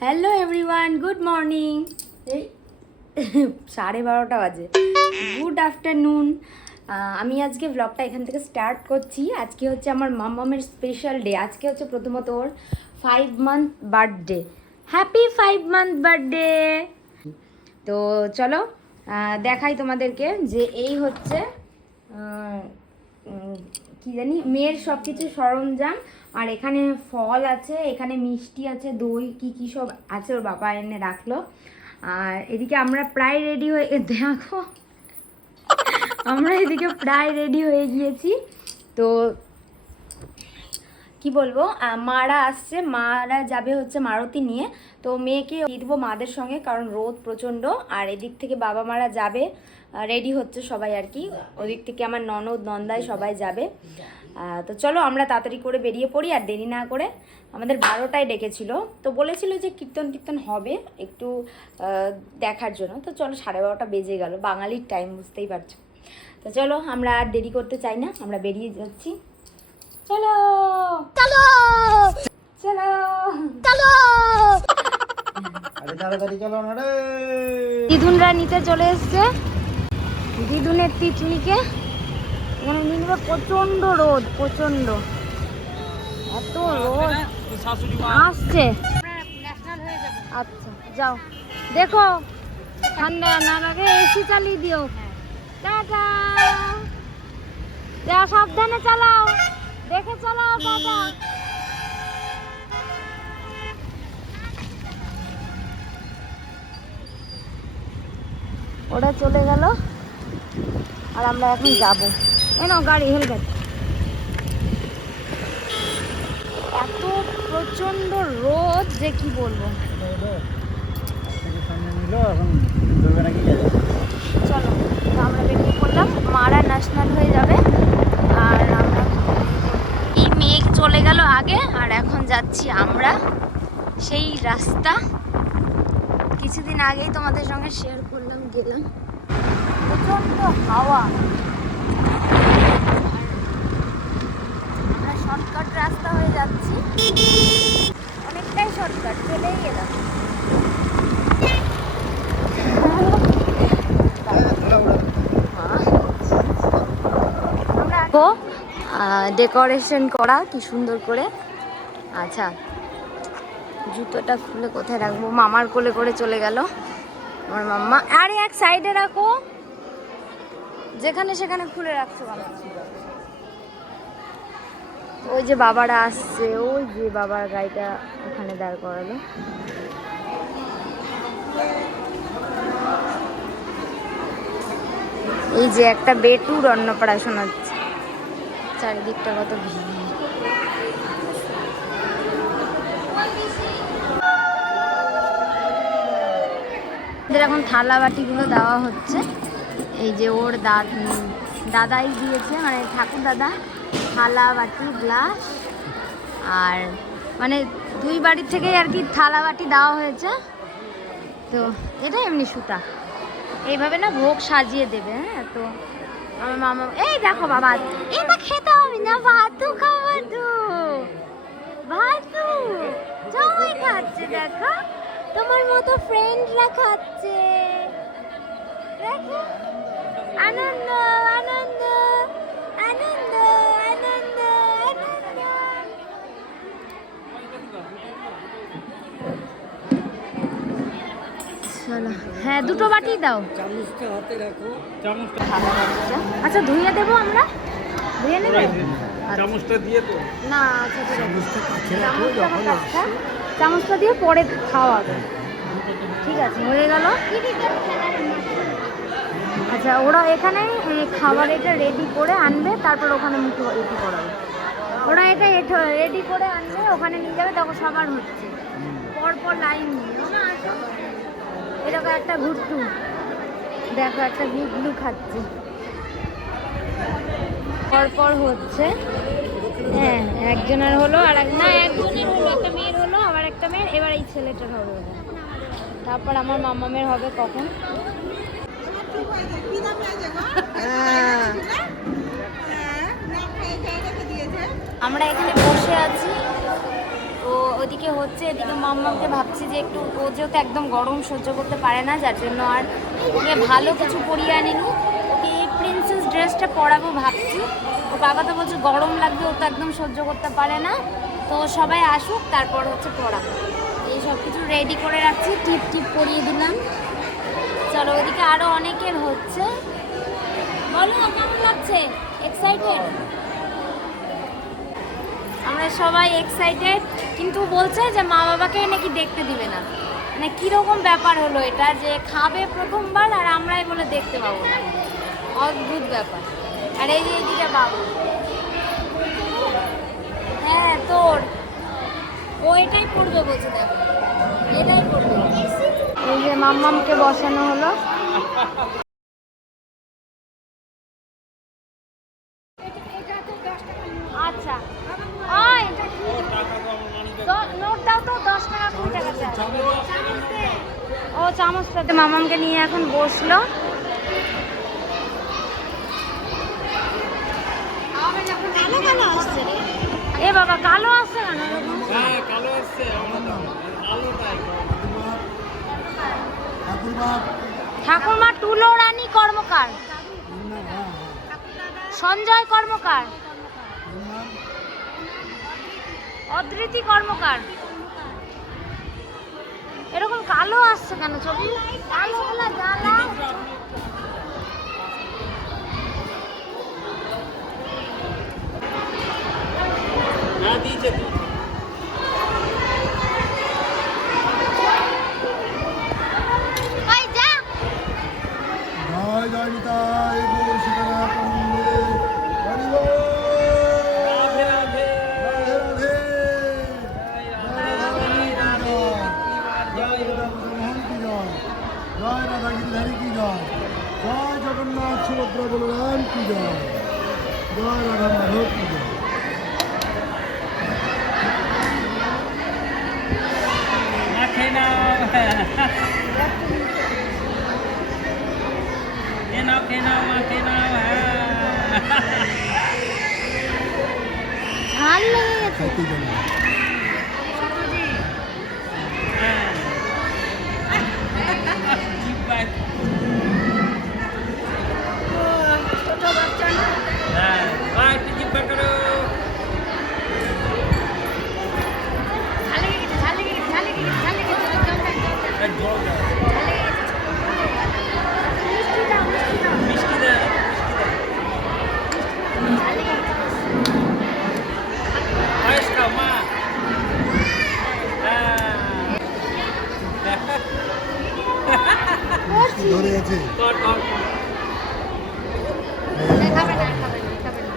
Hello everyone good morning এই সাড়ে বারোটা বাজে গুড আফটারনুন আমি আজকে ব্লগটা এখান থেকে স্টার্ট করছি আজকে হচ্ছে আমার মামামের স্পেশাল ডে আজকে হচ্ছে প্রথমত ওর five month birthday happy five month birthday তো চলো দেখাই তোমাদেরকে যে এই হচ্ছে কি জানি, মেয়ের সব কিছু সরঞ্জাম, আর এখানে ফল আছে, এখানে মিষ্টি আছে, দই, কি কি সব আছে ওর বাবা এনে রাখল। আর এদিকে আমরা প্রায় রেডি হয়ে দেখো, আমরা এদিকে প্রায় রেডি হয়ে গিয়েছি। তো কি বলব? মারা আসছে, মারা যাবে হচ্ছে মারুতি নিয়ে। তো মেয়েকে দিয়ে দেবো মাদের সঙ্গে, কারণ রোদ প্রচণ্ড, আর এদিক থেকে বাবা মারা যাবে রেডি হচ্ছে সবাই আর কি। ওদিক থেকে আমার ননদ, নন্দাই সবাই যাবে। তো চলো আমরা তাড়াতাড়ি করে বেরিয়ে পড়ি, আর দেরি না করে। আমাদের বারোটায় ডেকেছিল। তো বলেছিল যে কীর্তন টীর্তন হবে, একটু দেখার জন্য। তো চলো সাড়ে বারোটা বেজে গেল, বাঙালির টাইম বুঝতেই পারছ। তো চলো আমরা আর দেরি করতে চাই না, আমরা বেরিয়ে যাচ্ছি। চলো। চলো। চলো। চলো। আরে তাড়াতাড়ি চলো না রে। দিদুনরা নিতে চলে এসছে। দিদুনের তিতলিকে এখানে নিয়ে প্রচণ্ড রোদ প্রচণ্ড এত রোদ। আসছে। আচ্ছা যাও। দেখো ঠান্ডা না লাগে এসি চালিয়ে দিও। টাটা। যা সাবধানে চালাও। দেখে চালাও টাটা ওরা চলে গেল, আর আমরা এখন যাব। এ নাও, গাড়ি হেলমেট এত প্রচণ্ড রোদ যে কি বলব। চলো, আমরা বেরিয়ে পড়লাম মারা ন্যাশনাল হয়ে যাবে আর আমরা এই মেঘ চলে গেল আগে, আর এখন যাচ্ছি আমরা সেই রাস্তা। কিছুদিন আগেই তোমাদের সঙ্গে শেয়ার করলাম, গেলাম। প্রচণ্ড হাওয়া। আমরা শর্টকাট রাস্তা হয়ে যাচ্ছি। অনেকটাই শর্টকাট চলেই গেলাম। ডেকোরেশন করা, কি সুন্দর করে। আচ্ছা জুতোটা খুলে কোথায় রাখব? মামার কোলে করে চলে গেল আমার মাম্মা। আরে, এক সাইডে রাখো। যেখানে সেখানে খুলে রাখছো ভালো ওই যে বাবারা আসছে, ওই যে বাবার গাড়িটা ওখানে দাঁড় করালো। এই যে একটা বেটুর অন্নপ্রাশন শোনাচ্ছে চারিদিকটা কত ভিড় এখন থালা বাটিগুলো দেওয়া হচ্ছে। এই যে ওর দাদ দাদাই দিয়েছে মানে ঠাকুর দাদা, থালা বাটি, গ্লাস, আর মানে দুই বাড়ির থেকেই আর কি থালা বাটি দেওয়া হয়েছে। তো এটা এমনি সুতা। এইভাবে না ভোগ সাজিয়ে দেবে হ্যাঁ তো আমার মামা এই দেখো বাবা, এটা খেতে হবে না ভাতু খাওয়া তো। ভাতু সবাই খাচ্ছে, দেখো। তোমার মতো ফ্রেন্ডরা খাচ্ছে। দেখো। আনন্দ আনন্দ আনন্দ আনন্দ চলো হ্যাঁ দুটো বাটি দাও। আচ্ছা ধুয়ে দেবো আমরা? ধুয়ে নেবে? চামচটা দিয়ে তো। না আচ্ছা চামচটা দিয়ে পরে খাওয়া ঠিক আছে হয়ে গেল। আচ্ছা ওরা এখানে খাবার এটা রেডি করে আনবে তারপর ওখানে মুখে এটি করাবে। ওরা এটা রেডি করে আনবে ওখানে নিয়ে যাবে তখন সবার হচ্ছে। পরপর লাইন নিয়ে। না। এরকম একটা ঘুরটু। দেখো একটা গুগলু খাচ্ছে। পরপর হচ্ছে। হ্যাঁ একজনের হলো আর এক না একজনের হলো একটা মেয়ের হলো আবার একটা মেয়ের এবার এই ছেলেটার হবে। তারপর আমার মামামের হবে কখন? হ্যাঁ। আমরা এখানে বসে আছি। ওদিকে হচ্ছে, এদিকে মাম্মাকে ভাবছি যে একটু ও যেহেতু একদম গরম সহ্য করতে পারে না, যার জন্য আর ওকে ভালো কিছু পরিয়ে আনিনি। ওকে এই প্রিন্সেস ড্রেসটা পরাবো ভাবছি। ও বাবা তো বলছে গরম লাগবে, ও তো একদম সহ্য করতে পারে না। তো সবাই আসুক, তারপর হচ্ছে পরাবো। এই সব কিছু রেডি করে রাখছি, টিপ টিপ পরিয়ে দিলাম। চলো ওদিকে আরও অনেকের হচ্ছে। বলো, কেমন লাগছে? এক্সাইটেড আমরা সবাই এক্সাইটেড কিন্তু বলছে যে মা বাবাকে নাকি দেখতে দিবে না। মানে কীরকম ব্যাপার হলো এটা যে খাবে প্রথমবার আর আমরাই বলে দেখতে পাবো না। অদ্ভুত ব্যাপার। আর এই যে এদিকে বাবু। হ্যাঁ তোর। ও এটাই পড়বে বলছে দেখো। এটাই পড়বে। এই যে মাম্মামকে বসানো হলো আচ্ছা ওই দ- নোট দাও তো দশ টাকা কুড়ি টাকা চাই ও চামচটাতে মামামকে নিয়ে এখন বসল। এ বাবা কালো আসছে কেন? হ্যাঁ কালো আসছে ঠাকুরমা টুলো রানী কর্মকার। সঞ্জয় কর্মকার। অদ্রিতি কর্মকার। এরকম কালো আসছে কেন? ছবি? কালো গুলা জ্বালা হ্যাঁ দিয়েছে। না খেয়ে নাও এ নাও খেয়ে নাও মা খেয়ে নাও হ্যাঁ ঝাল লেগে গেছে খাইতে জানি না। হ্যাঁ জিব্বায়। হ্যাঁ বা একটু জিব্বা করো ঝাল লেগে গেছে ঝাল লেগে গেছে ঝাল লেগে গেছে ঝাল লেগে গেছে জল দাও, জল দাও। আর জল দাও ঝাল লেগে গেছে মিষ্টি দাও মিষ্টি দাও মিষ্টি দাও ঝাল লেগে গেছে পায়েস খাও মা হ্যাঁ ধরে আছে কর কর খাবে না খাবে না খাবে না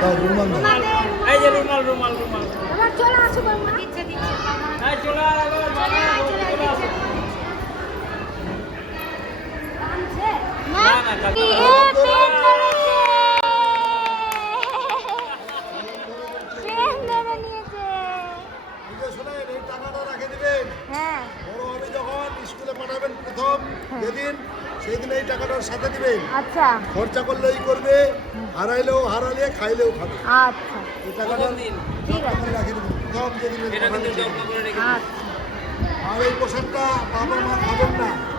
তাও রুমাল দাও। এই যে রুমাল রুমাল রুমাল এবার চলে আসো বাবা দিচ্ছে দিচ্ছে এই চলে আয় এবার বাবা, চলে আসো। মা না, না, কাকু। এ পেন ধরেছে পেন ধরে নিয়েছে এই যে শোনেন, এই টাকাটা রেখে দিবেন হ্যাঁ বড় হবে যখন স্কুলে পাঠাবেন প্রথম যেদিন সেই দিন এই টাকাটার সাথে দিবেন আচ্ছা। খরচা করলেই করবে হারাইলেও হারালে খাইলেও খাবে আচ্ছা। এই টাকাটা প্রথম দিন ঠিক আছে রাখে দেবেন প্রথম যেদিন আর এই পোশাকটা বাবা মা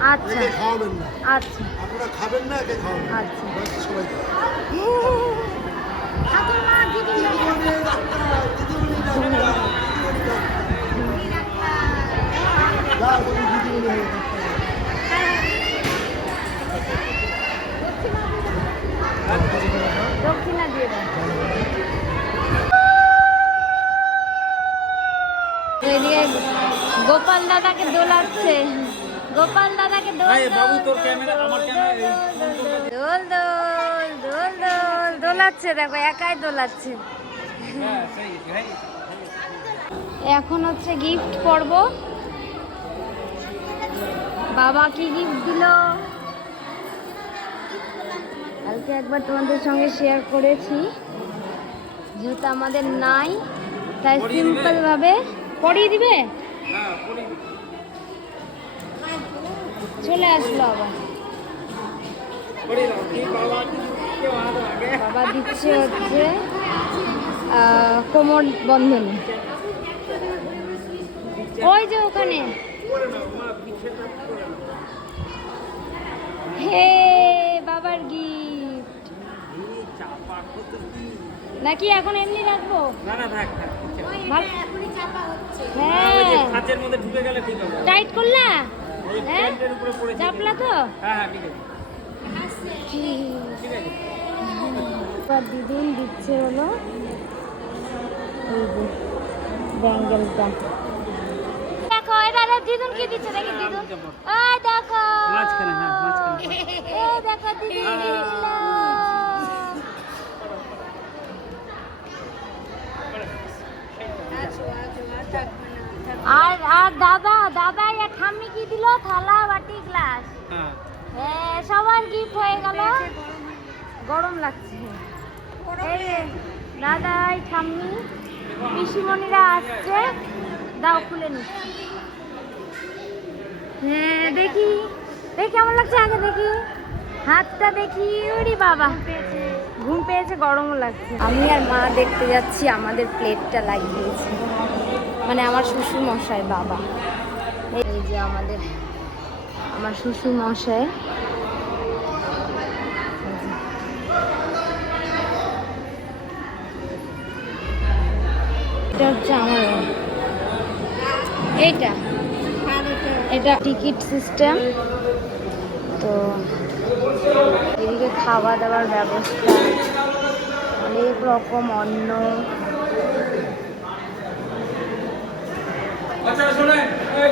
আচ্ছা। একে খাওয়াবেন না আচ্ছা আপনারা খাবেন না একে খাওয়াবেন আচ্ছা। বাকি সবাই। দক্ষিণা দিয়ে গোপাল দাদাকে দোলাচ্ছে গোপাল দাদাকে দোল বাবু তোর দোল, ক্যামেরা আমার ক্যামেরা দোল দোল দোল দোল দোলাচ্ছে দেখো একাই দোলাচ্ছে। হ্যাঁ এখন হচ্ছে গিফট পর্ব। বাবা কি গিফট দিল? কালকে একবার তোমাদের সঙ্গে শেয়ার করেছি। যেহেতু আমাদের নাই তাই পরিয়ে দিবে? সিম্পল ভাবে পড়িয়ে দিবে? হ্যাঁ পড়ি চলে আসলো আবার। বাবা দিচ্ছে হচ্ছে কোমর বন্ধন। ওই যে ওখানে। হে বাবার গিফট। নাকি এখন এমনি রাখব? হ্যাঁ। টাইট করলা? ওই হ্যাঁ? প্যান্টের উপরে পড়েছে চাপলা তো? হ্যাঁ হ্যাঁ দিদিন দিচ্ছে হলো এই যে ব্যাঙ্গেলটা। দেখো এ দিদুন কি দিচ্ছে? দেখি দিদুন। ওই দেখো। মাঝখানে, হ্যাঁ, মাঝখানে। এই দেখো দিদুন আর আর দাদা দাদা ঠাম্মি কি দিল? থালা বাটি গ্লাস। হ্যাঁ। হ্যাঁ সবার গিফট হয়ে গেল। গরম লাগছে। দাদাই ঠাম্মি পিসিমণিরা আসছে। দাও খুলে নিচ্ছি হ্যাঁ দেখি। দেখি কেমন লাগছে আগে দেখি? হাতটা দেখি। ওরে বাবা। ঘুম পেয়েছে। গরমও লাগছে। আমি আর মা দেখতে যাচ্ছি আমাদের প্লেটটা লাগিয়েছে। মানে আমার শ্বশুর মশাই বাবা। যে আমাদের আমার শ্বশুর মশাই। এটা হচ্ছে আমার এটা টিকিট সিস্টেম। তো এদিকে খাওয়া দাওয়ার ব্যবস্থা। অনেক রকম অন্ন। আচ্ছা এই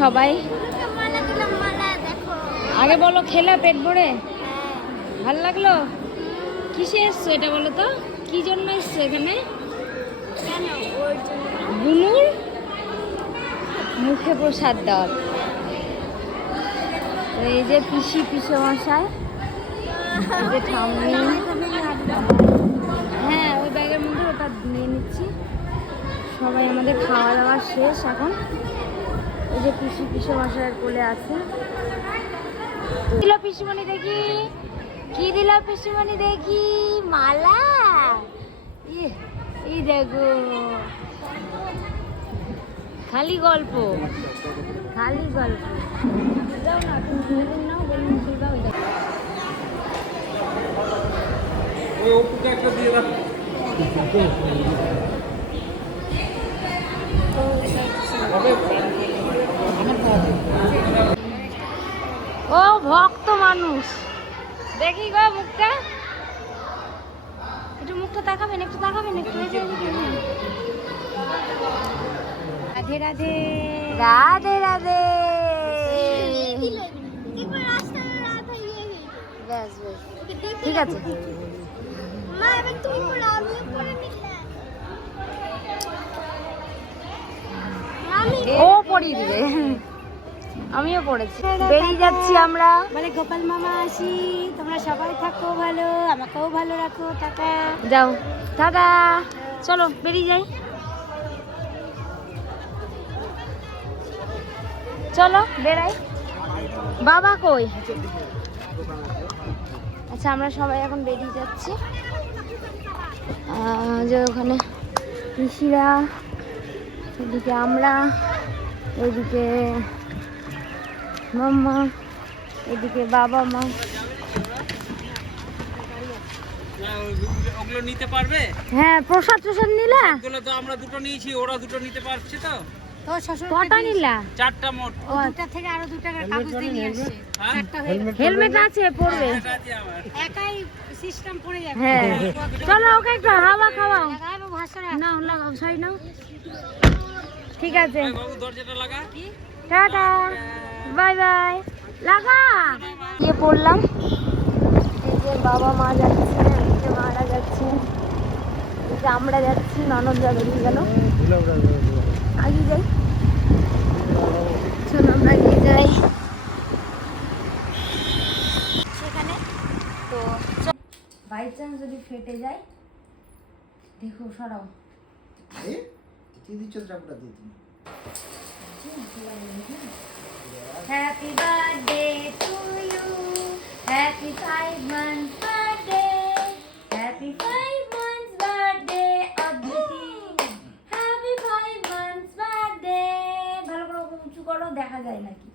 সবাই? আগে বলো, খেলা পেট ভরে? ভালো লাগল? কিসে এসছো এটা বলো তো? কি জন্য এসছো এখানে? বুনুর মুখে প্রসাদ দেওয়ার এই যে পিসি পিসে মশাই যে হ্যাঁ ওই ব্যাগের মধ্যে ওটা নিয়ে নিচ্ছি। সবাই আমাদের খাওয়া দাওয়া শেষ এখন। এই যে পিসি পিসে মশাইয়ের কোলে আছে। দিল পিসিমণি দেখি। কি দিল পিসিমণি দেখি? মালা। এই দেখো। খালি গল্প। খালি গল্প। যাও না তুমি নাও বেলুন খুলবা ওই দেখো ওই অপুকে একটা দিয়ে দাও। ও ভক্ত মানুষ। দেখি গো মুখটা। একটু মুখটা তাকাবেন একটু তাকাবেন একটু এই যে, এই যে, এই যে। রাধে রাধে। রাধে রাধে ঠিক আছে। ও পড়িয়ে দিবে। আমিও পড়েছি। বেরিয়ে যাচ্ছি আমরা। বলে গোপাল মামা আসি। তোমরা সবাই থাকো ভালো আমাকেও ভালো রাখো টাকা যাও। দাদা চলো বেরিয়ে যাই। চলো বেরাই বাবা কই? আচ্ছা আমরা সবাই এখন বেরিয়ে যাচ্ছি। যে ওখানে পিসিরা এদিকে আমরা এদিকে মাম্মা এদিকে বাবা মা। ওগুলো নিতে পারবে? হ্যাঁ প্রসাদ প্রসাদ নিলা? ওগুলো তো আমরা দুটো নিয়েছি ওরা দুটো নিতে পারছে তো। কটা নিলা? চারটা মোট। দুটা থেকে আরও দু টাকার কাগজ দিয়ে নিয়ে আসছে চারটা হেলমেট আছে পড়বে। একাই সিস্টেম পড়ে যাবে। হ্যাঁ। চলো ওকে একটু হাওয়া খাওয়াও। লাগাবো ভাষণে নাও লাগাও সাই নাও। ঠিক আছে। বাবু দরজাটা লাগা। টাটা। Bye bye. লাগা। গিয়ে পড়লাম। এই যে বাবা মা যাচ্ছে মারা যাচ্ছে। আমরা যাচ্ছি ননদ যা বেরিয়ে গেল। আগে যাই। চলো আমরা এগিয়ে যাই। সেখানে তো বাই চান্স যদি ফেটে যায় দেখো সরাও। Happy birthday to you. Happy five months birthday. Happy five months birthday, Aditi. Happy five months birthday. ভালো করে উঁচু করো দেখা যায় নাকি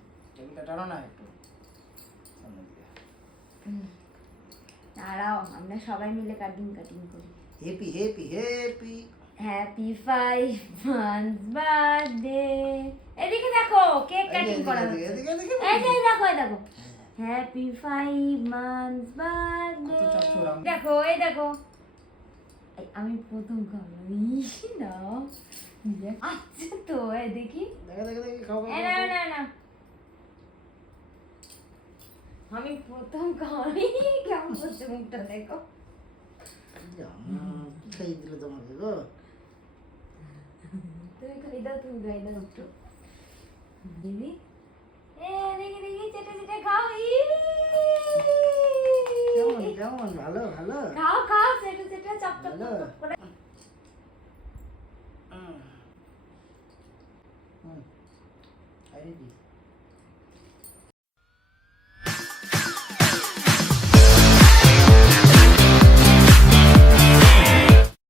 হুম। দাঁড়াও আমরা সবাই মিলে কাটিং কাটিং করি happy happy happy happy five months birthday এদিকে দেখো কেক কাটিং করা হচ্ছে। এই যে দেখো এই দেখো। হ্যাপি ফাইভ মান্থস বার্থডে আমি- দেখো এই দেখো। আমি প্রথম খাব। ইস না আচ্ছা তো এই দেখি। না না না আমি প্রথম খাওয়াই। কেমন করছে মুখটা দেখো। খাইয়ে দিল তোমাকে গো। তুমি খাই দাও তুমি খাই দাও একটু। দিবি? এ দেখি দেখি চেটে চেটে খাও। ই! কেমন কেমন? ভালো ভালো। খাও খাও চেটে চেটে চপ চপ। করে। হুম। আরে দি।